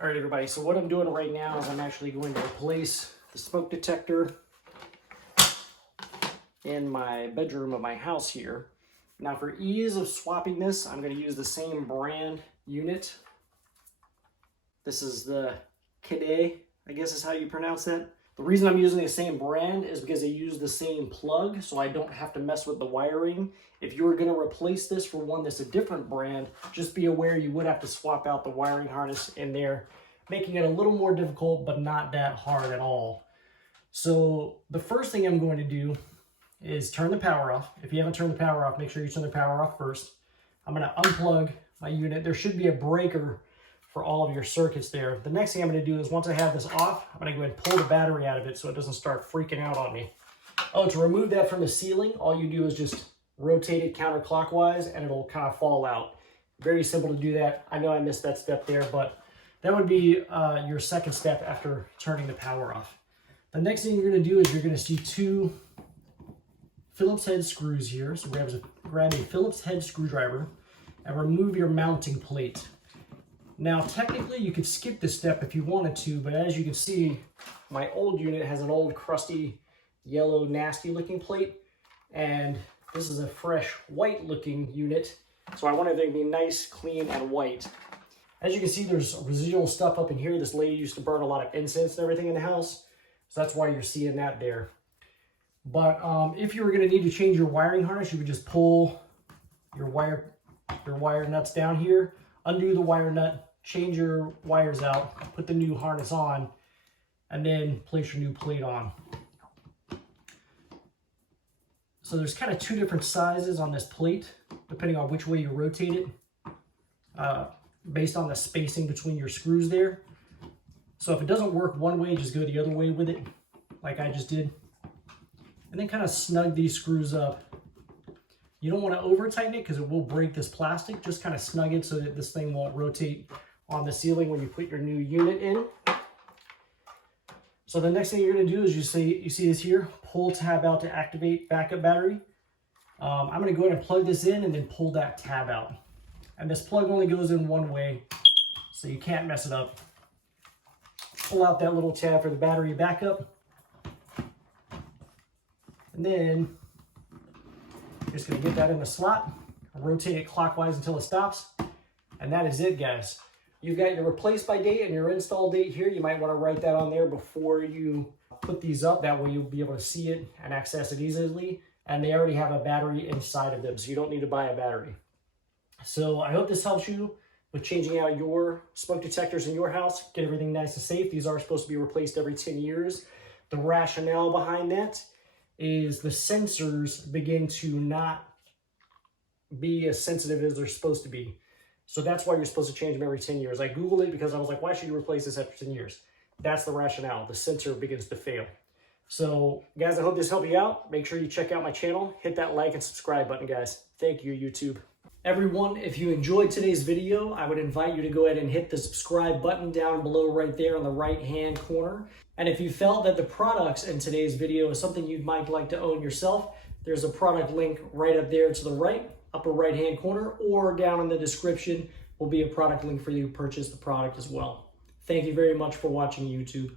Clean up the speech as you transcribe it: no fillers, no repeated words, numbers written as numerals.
All right, everybody, so what I'm doing right now is I'm actually going to replace the smoke detector in my bedroom of my house here. Now, for ease of swapping this, I'm going to use the same brand unit. This is the Kidde, I guess is how you pronounce that. The reason I'm using the same brand is because they use the same plug, so I don't have to mess with the wiring. If you were going to replace this for one that's a different brand, just be aware you would have to swap out the wiring harness in there, making it a little more difficult, but not that hard at all. So the first thing I'm going to do is turn the power off. If you haven't turned the power off, make sure you turn the power off first. I'm going to unplug my unit. There should be a breaker for all of your circuits there. The next thing I'm going to do is once I have this off, I'm going to go ahead and pull the battery out of it so it doesn't start freaking out on me. Oh, to remove that from the ceiling, all you do is just rotate it counterclockwise and it'll kind of fall out. Very simple to do that. I know I missed that step there, but that would be your second step after turning the power off. The next thing you're going to do is you're going to see two Phillips head screws here. So grab a Phillips head screwdriver and remove your mounting plate. Now, technically, you could skip this step if you wanted to, but as you can see, my old unit has an old, crusty, yellow, nasty-looking plate, and this is a fresh, white-looking unit, so I want everything to be nice, clean, and white. As you can see, there's residual stuff up in here. This lady used to burn a lot of incense and everything in the house, so that's why you're seeing that there. But if you were going to need to change your wiring harness, you would just pull your wire nuts down here, undo the wire nut, change your wires out, put the new harness on, and then place your new plate on. So there's kind of two different sizes on this plate, depending on which way you rotate it, based on the spacing between your screws there. So if it doesn't work one way, just go the other way with it, like I just did. And then kind of snug these screws up. You don't want to over tighten it because it will break this plastic. Just kind of snug it so that this thing won't rotate on the ceiling when you put your new unit in. So the next thing you're going to do is you see this here, pull tab out to activate backup battery. I'm going to go ahead and plug this in and then pull that tab out. And this plug only goes in one way, so you can't mess it up. Pull out that little tab for the battery backup. And then you're just going to get that in the slot, rotate it clockwise until it stops, and that is it, guys. You've got your replace by date and your install date here. You might want to write that on there before you put these up. That way you'll be able to see it and access it easily. And they already have a battery inside of them, so you don't need to buy a battery. So I hope this helps you with changing out your smoke detectors in your house. Get everything nice and safe. These are supposed to be replaced every 10 years. The rationale behind that is the sensors begin to not be as sensitive as they're supposed to be. So that's why you're supposed to change them every 10 years. I Googled it because I was like, why should you replace this after 10 years? That's the rationale. The sensor begins to fail. So guys, I hope this helped you out. Make sure you check out my channel. Hit that like and subscribe button, guys. Thank you, YouTube. Everyone, if you enjoyed today's video, I would invite you to go ahead and hit the subscribe button down below right there on the right-hand corner. And if you felt that the products in today's video is something you might like to own yourself, there's a product link right up there to the right, upper right-hand corner, or down in the description will be a product link for you to purchase the product as well. Thank you very much for watching, YouTube.